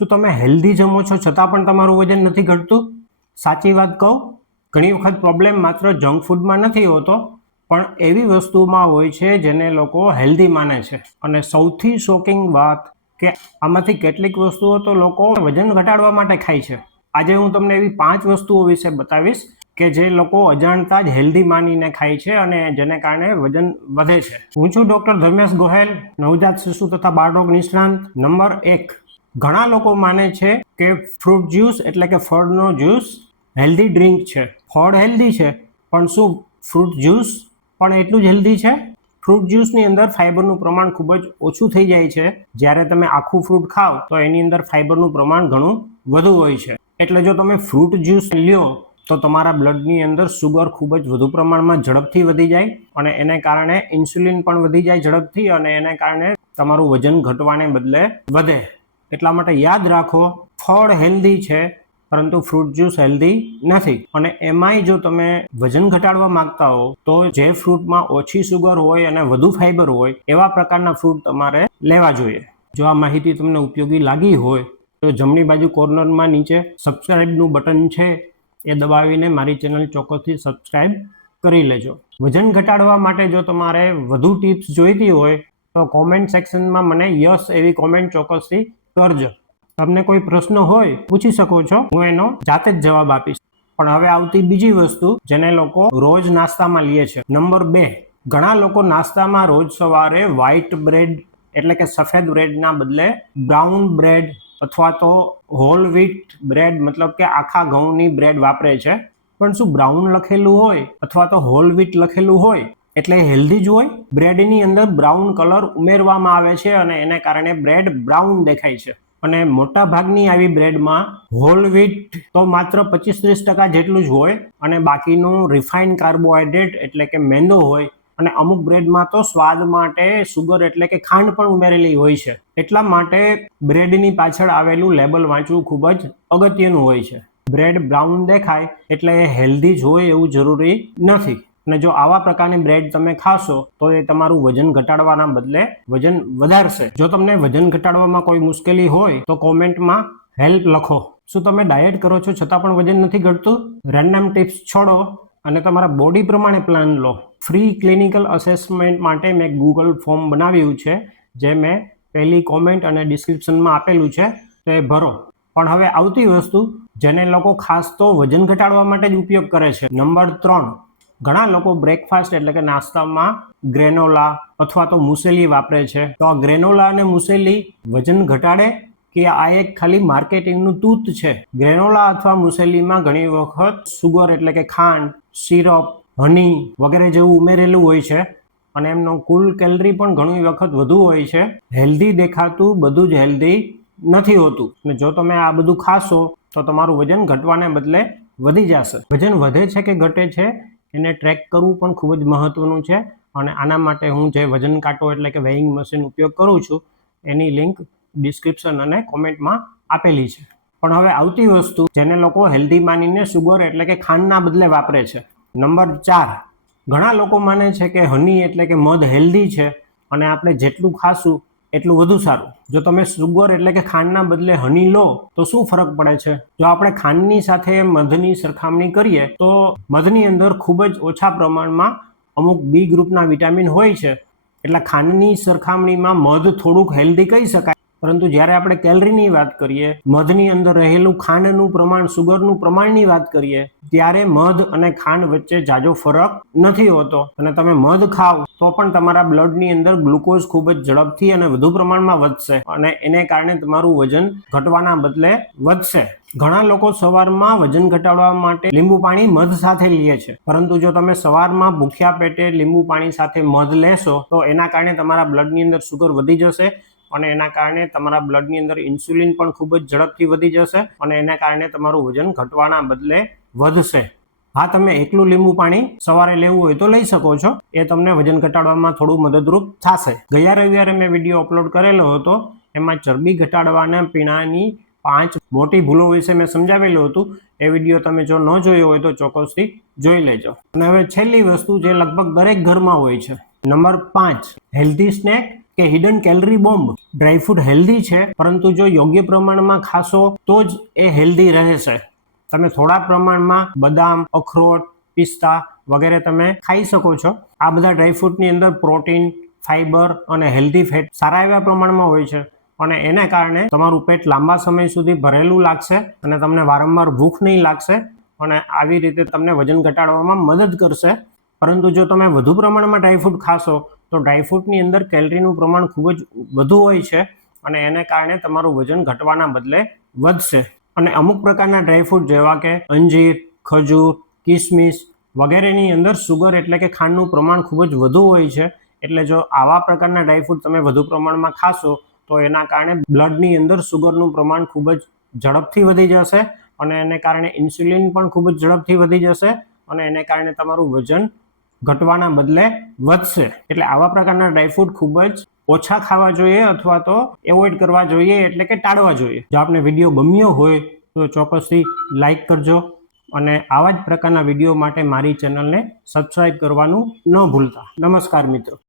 શું તમે હેલ્ધી જમો છો છતાં પણ તમારું વજન નથી ઘટતું? સાચી વાત કહું, ઘણી વખત પ્રોબ્લેમ માત્ર જંક ફૂડમાં નથી હોતો, પણ એવી વસ્તુમાં હોય છે જેને લોકો હેલ્ધી માને છે. અને સૌથી શોકિંગ વાત કે આમાંથી કેટલીક વસ્તુઓ તો લોકો વજન ઘટાડવા માટે ખાય છે. આજે હું તમને એવી 5 વસ્તુઓ વિશે બતાવીશ કે જે લોકો અજાણતા જ હેલ્ધી માનીને ખાય છે અને જેને કારણે વજન વધે છે. હું છું ડોક્ટર ધર્મેશ ગોહેલ, નવજાત શિશુ તથા બાળરોગ નિષ્ણાંત. નંબર 1, ઘણા લોકો માને છે કે ફ્રૂટ જ્યુસ એટલે કે ફળનો જ્યુસ હેલ્ધી ડ્રિંક છે. ફળ હેલ્ધી છે, પણ શું ફ્રૂટ જ્યુસ પણ એટલું જ હેલ્ધી છે? ફ્રૂટ જ્યુસની અંદર ફાઇબરનું પ્રમાણ ખૂબ જ ઓછું થઈ જાય છે. જ્યારે તમે આખું ફ્રૂટ ખાઓ તો એની અંદર ફાઇબરનું પ્રમાણ ઘણું વધુ હોય છે. એટલે જો તમે ફ્રૂટ જ્યુસ લ્યો તો તમારા બ્લડની અંદર સુગર ખૂબ જ વધુ પ્રમાણમાં ઝડપથી વધી જાય અને એને કારણે ઇન્સ્યુલિન પણ વધી જાય ઝડપથી અને એને કારણે તમારું વજન ઘટવાને બદલે વધે. એટલા માટે યાદ રાખો, ફળ હેલ્ધી છે પરંતુ ફ્રૂટ જ્યુસ હેલ્ધી નથી. અને એમાંય જો તમે વજન ઘટાડવા માંગતા હો તો જે ફ્રૂટમાં ઓછી સુગર હોય અને વધુ ફાઇબર હોય એવા પ્રકારના ફ્રૂટ તમારે લેવા જોઈએ. જો આ માહિતી તમને ઉપયોગી લાગી હોય તો જમણી બાજુ કોર્નરમાં નીચે સબસ્ક્રાઇબનું બટન છે એ દબાવીને મારી ચેનલ ચોક્કસથી સબસ્ક્રાઇબ કરી લેજો. વજન ઘટાડવા માટે જો તમારે વધુ ટિપ્સ જોઈતી હોય તો કોમેન્ટ સેક્શનમાં મને યસ એવી કોમેન્ટ ચોક્કસથી કરજો. તમને કોઈ પ્રશ્ન હોય પૂછી શકો છો, હું એનો જાતે જ જવાબ આપીશ. પણ હવે આવતી બીજી વસ્તુ જેને લોકો રોજ નાસ્તામાં લે છે. નંબર 2, ઘણા લોકો નાસ્તામાં રોજ સવારે વ્હાઈટ બ્રેડ એટલે કે સફેદ બ્રેડના બદલે બ્રાઉન બ્રેડ અથવા તો હોલ વ્હીટ બ્રેડ મતલબ કે આખા ઘઉંની બ્રેડ વાપરે છે. પણ શું બ્રાઉન લખેલું હોય અથવા તો હોલ વ્હીટ લખેલું હોય એટલે હેલ્ધી જ હોય? બ્રેડની અંદર બ્રાઉન કલર ઉમેરવામાં આવે છે અને એને કારણે બ્રેડ બ્રાઉન દેખાય છે. અને મોટા ભાગની આવી બ્રેડમાં હોલ વ્હીટ તો માત્ર 25-30% જેટલું જ હોય અને બાકીનું રિફાઇન્ડ કાર્બોહાઈડ્રેટ એટલે કે મેંદો હોય. અને અમુક બ્રેડમાં તો સ્વાદ માટે સુગર એટલે કે ખાંડ પણ ઉમેરેલી હોય છે. એટલા માટે બ્રેડની પાછળ આવેલું લેબલ વાંચવું ખૂબ જ અગત્યનું હોય છે. બ્રેડ બ્રાઉન દેખાય એટલે એ હેલ્ધી જ હોય એવું જરૂરી નથી. અને જો આવા પ્રકારની બ્રેડ તમે ખાશો તો એ તમારું વજન ઘટાડવાના બદલે વજન વધારશે. જો તમને વજન ઘટાડવામાં કોઈ મુશ્કેલી હોય તો કોમેન્ટમાં હેલ્પ લખો. શું તમે ડાયટ કરો છો છતાં પણ વજન નથી ઘટતું? રેન્ડમ ટિપ્સ છોડો અને તમારા બોડી પ્રમાણે પ્લાન લો. ફ્રી ક્લિનિકલ અસેસમેન્ટ માટે મેં ગૂગલ ફોર્મ બનાવ્યું છે જે મેં પહેલી કોમેન્ટ અને ડિસ્ક્રિપ્શનમાં આપેલું છે, તો એ ભરો. પણ હવે આવતી વસ્તુ જેને લોકો ખાસ તો વજન ઘટાડવા માટે જ ઉપયોગ કરે છે. નંબર 3, ઘણા લોકો બ્રેકફાસ્ટ એટલે કે નાસ્તામાં ગ્રેનોલા અથવા તો મુસેલી વાપરે છે. તો આ ગ્રેનોલા અને મુસેલી વજન ઘટાડે કે આ એક ખાલી માર્કેટિંગનું તૂત છે? ગ્રેનોલા અથવા મુસેલીમાં ઘણી વખત સુગર એટલે કે ખાંડ, સિરપ, હની વગેરે જેવું ઉમેરેલું હોય છે અને એમનો કુલ કેલરી પણ ઘણી વખત વધુ હોય છે. હેલ્ધી દેખાતું બધું જ હેલ્ધી નથી હોતું. અને જો તમે આ બધું ખાશો તો તમારું વજન ઘટવાને બદલે વધી જશે. વજન વધે છે કે ઘટે છે એને ટ્રેક કરવું પણ ખૂબ જ મહત્વનું છે અને આના માટે હું જે વજન કાંટો એટલે કે વેઇંગ મશીન ઉપયોગ કરું છું એની લિંક ડિસ્ક્રિપ્શન અને કોમેન્ટમાં આપેલી છે. પણ હવે આવતી વસ્તુ જેને લોકો હેલ્ધી માનીને સુગર એટલે કે ખાંડના બદલે વાપરે છે. નંબર 4, ઘણા લોકો માને છે કે હની એટલે કે મધ હેલ્ધી છે અને આપણે જેટલું ખાશું એટલું વધુ સારું. જો તમે સુગર એટલે કે ખાંડના બદલે હની લો તો શું ફરક પડે છે? જો આપણે ખાંડની સાથે મધની સરખામણી કરીએ તો મધની અંદર ખૂબ જ ઓછા પ્રમાણમાં અમુક બી ગ્રુપના વિટામિન હોય છે. એટલે ખાંડની સરખામણીમાં મધ થોડુંક હેલ્ધી કહી શકાય. પરંતુ જ્યારે આપણે કેલરીની વાત કરીએ, મધની અંદર રહેલું ખાંડનું પ્રમાણ, સુગરનું પ્રમાણની વાત કરીએ ત્યારે મધ અને ખાંડ વચ્ચે જાજો ફરક નથી હોતો. અને તમે મધ ખાઓ તો પણ તમારા બ્લડની અંદર ગ્લુકોઝ ખૂબ જ ઝડપથી અને વધુ પ્રમાણમાં વધશે અને એને કારણે તમારું વજન ઘટવાના બદલે વધશે. ઘણા લોકો સવારમાં વજન ઘટાડવા માટે લીંબુ પાણી મધ સાથે લે છે. પરંતુ જો તમે સવારમાં ભૂખ્યા પેટે લીંબુ પાણી સાથે મધ લેશો તો એના કારણે તમારા બ્લડની અંદર સુગર વધી જશે અને એના કારણે તમારા બ્લડની અંદર ઇન્સ્યુલિન પણ ખૂબ જ ઝડપથી વધી જશે અને એના કારણે તમારું વજન ઘટવાના બદલે વધશે. હા, તમે એકલું લીંબુ પાણી સવારે લેવું હોય તો લઈ શકો છો. એ તમને વજન ઘટાડવામાં થોડું મદદરૂપ થશે. ગયા રવિવારે મેં વિડીયો અપલોડ કરેલો હતો. એમાં ચરબી ઘટાડવાના પીણાની 5 મોટી ભૂલો વિશે મેં સમજાવેલું હતું. એ વિડીયો તમે જો ન જોયો હોય તો ચોક્કસથી જોઈ લેજો. અને હવે છેલ્લી વસ્તુ જે લગભગ દરેક ઘરમાં હોય છે. નંબર 5, હેલ્ધી સ્નેક કે hidden calorie bomb. Dry fruit healthy છે, પરંતુ જો યોગ્ય પ્રમાણમાં ખાશો તો જ એ હેલ્ધી રહેશે. તમે થોડા પ્રમાણમાં બદામ, અખરોટ, પિસ્તા વગેરે તમે ખાઈ શકો છો. આ બધા ડ્રાયફ્રૂટની અંદર પ્રોટીન, ફાઈબર અને હેલ્ધી ફેટ સારા એવા પ્રમાણમાં હોય છે, અને એને કારણે તમારું પેટ લાંબા સમય સુધી ભરેલું લાગશે અને તમને વારંવાર ભૂખ નહીં લાગશે, અને આવી રીતે તમને વજન ઘટાડવામાં મદદ કરશે. પરંતુ જો તમે વધુ પ્રમાણમાં ડ્રાયફ્રૂટ ખાશો તો ડ્રાયફ્રૂટની અંદર કેલરીનું પ્રમાણ ખૂબ જ વધુ હોય છે, અને એને કારણે તમારું વજન ઘટવાના બદલે વધશે. અને અમુક પ્રકારના ડ્રાયફ્રૂટ જેવા કે અંજીર, ખજૂર, કિસમિસ વગેરેની અંદર સુગર એટલે કે ખાંડનું પ્રમાણ ખૂબ જ વધુ હોય છે. એટલે જો આવા પ્રકારના ડ્રાયફ્રૂટ તમે વધુ પ્રમાણમાં ખાશો તો એના કારણે બ્લડની અંદર સુગરનું પ્રમાણ ખૂબ જ ઝડપથી વધી જશે, અને એને કારણે ઇન્સ્યુલિન પણ ખૂબ જ ઝડપથી વધી જશે, અને એને કારણે તમારું વજન ઘટવાના બદલે વધશે. એટલે આવા પ્રકારના ડ્રાયફ્રૂટ ખૂબ જ ઓછા ખાવા જોઈએ અથવા તો એવોઇડ કરવા જોઈએ, એટલે કે ટાળવા જોઈએ. જો આપને વિડીયો ગમ્યો હોય તો ચોક્કસથી લાઈક કરજો, અને આવા જ પ્રકારના વિડીયો માટે મારી ચેનલને સબસ્ક્રાઇબ કરવાનું ન ભૂલતા. નમસ્કાર મિત્રો.